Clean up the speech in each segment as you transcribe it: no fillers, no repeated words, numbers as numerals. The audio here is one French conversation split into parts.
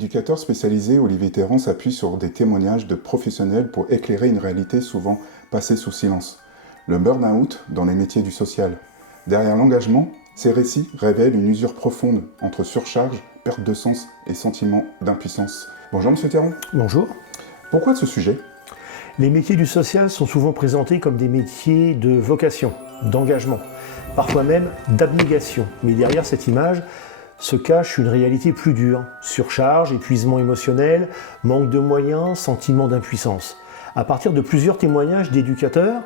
L'éducateur spécialisé Olivier Théran s'appuie sur des témoignages de professionnels pour éclairer une réalité souvent passée sous silence. Le burn-out dans les métiers du social. Derrière l'engagement, ces récits révèlent une usure profonde entre surcharge, perte de sens et sentiment d'impuissance. Bonjour Monsieur Théran. Bonjour. Pourquoi ce sujet ? Les métiers du social sont souvent présentés comme des métiers de vocation, d'engagement, parfois même d'abnégation. Mais derrière cette image se cache une réalité plus dure. Surcharge, épuisement émotionnel, manque de moyens, sentiment d'impuissance. À partir de plusieurs témoignages d'éducateurs,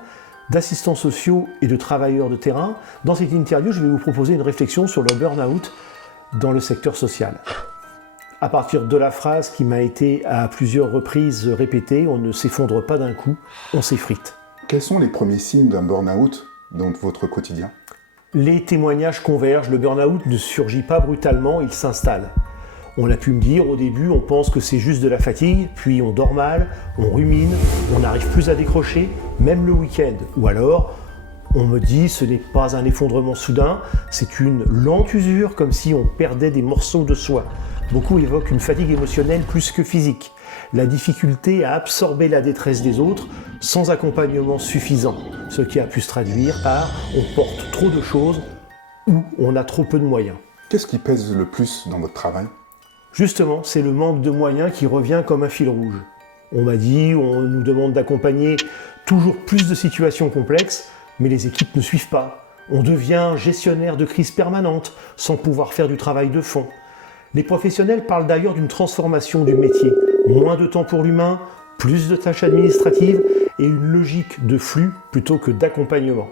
d'assistants sociaux et de travailleurs de terrain, dans cette interview, je vais vous proposer une réflexion sur le burn-out dans le secteur social. À partir de la phrase qui m'a été à plusieurs reprises répétée, on ne s'effondre pas d'un coup, on s'effrite. Quels sont les premiers signes d'un burn-out dans votre quotidien ? Les témoignages convergent, le burn-out ne surgit pas brutalement, il s'installe. On a pu me dire, au début, on pense que c'est juste de la fatigue, puis on dort mal, on rumine, on n'arrive plus à décrocher, même le week-end. Ou alors, on me dit, ce n'est pas un effondrement soudain, c'est une lente usure, comme si on perdait des morceaux de soi. Beaucoup évoquent une fatigue émotionnelle plus que physique, la difficulté à absorber la détresse des autres sans accompagnement suffisant, ce qui a pu se traduire par « on porte trop de choses » ou « on a trop peu de moyens ». Qu'est-ce qui pèse le plus dans votre travail ? Justement, c'est le manque de moyens qui revient comme un fil rouge. On m'a dit, on nous demande d'accompagner toujours plus de situations complexes, mais les équipes ne suivent pas. On devient gestionnaire de crise permanente sans pouvoir faire du travail de fond. Les professionnels parlent d'ailleurs d'une transformation du métier. Moins de temps pour l'humain, plus de tâches administratives et une logique de flux plutôt que d'accompagnement.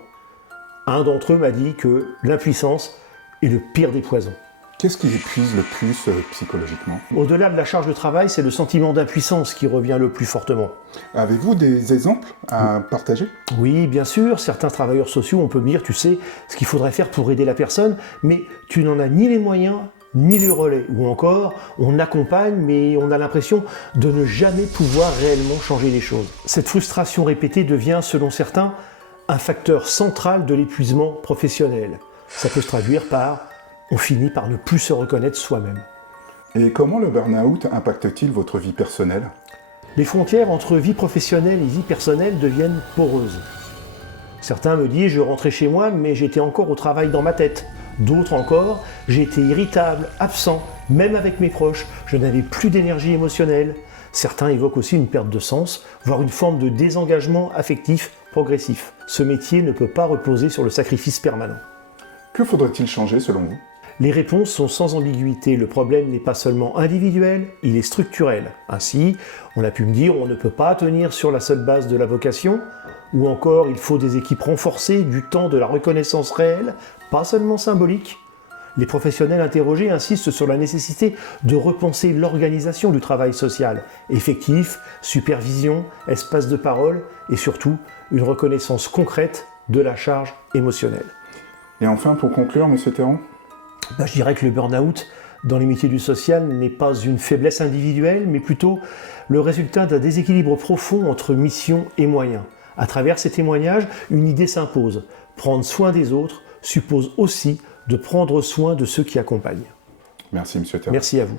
Un d'entre eux m'a dit que l'impuissance est le pire des poisons. Qu'est-ce qui épuise le plus psychologiquement ? Au-delà de la charge de travail, c'est le sentiment d'impuissance qui revient le plus fortement. Avez-vous des exemples à partager ? Oui, bien sûr, certains travailleurs sociaux, on peut me dire, tu sais, ce qu'il faudrait faire pour aider la personne, mais tu n'en as ni les moyens, ni les relais. Ou encore, on accompagne, mais on a l'impression de ne jamais pouvoir réellement changer les choses. Cette frustration répétée devient, selon certains, un facteur central de l'épuisement professionnel. Ça peut se traduire par on finit par ne plus se reconnaître soi-même. Et comment le burn-out impacte-t-il votre vie personnelle ? Les frontières entre vie professionnelle et vie personnelle deviennent poreuses. Certains me disent, je rentrais chez moi, mais j'étais encore au travail dans ma tête. D'autres encore, j'étais irritable, absent, même avec mes proches, je n'avais plus d'énergie émotionnelle. Certains évoquent aussi une perte de sens, voire une forme de désengagement affectif progressif. Ce métier ne peut pas reposer sur le sacrifice permanent. Que faudrait-il changer selon vous ? Les réponses sont sans ambiguïté. Le problème n'est pas seulement individuel, il est structurel. Ainsi, on a pu me dire on ne peut pas tenir sur la seule base de la vocation, ou encore il faut des équipes renforcées, du temps, de la reconnaissance réelle, pas seulement symbolique. Les professionnels interrogés insistent sur la nécessité de repenser l'organisation du travail social, effectif, supervision, espace de parole et surtout une reconnaissance concrète de la charge émotionnelle. Et enfin, pour conclure, Monsieur Théran ? Je dirais que le burn-out dans les métiers du social n'est pas une faiblesse individuelle, mais plutôt le résultat d'un déséquilibre profond entre mission et moyens. À travers ces témoignages, une idée s'impose. Prendre soin des autres suppose aussi de prendre soin de ceux qui accompagnent. Merci, Monsieur Théran. Merci à vous.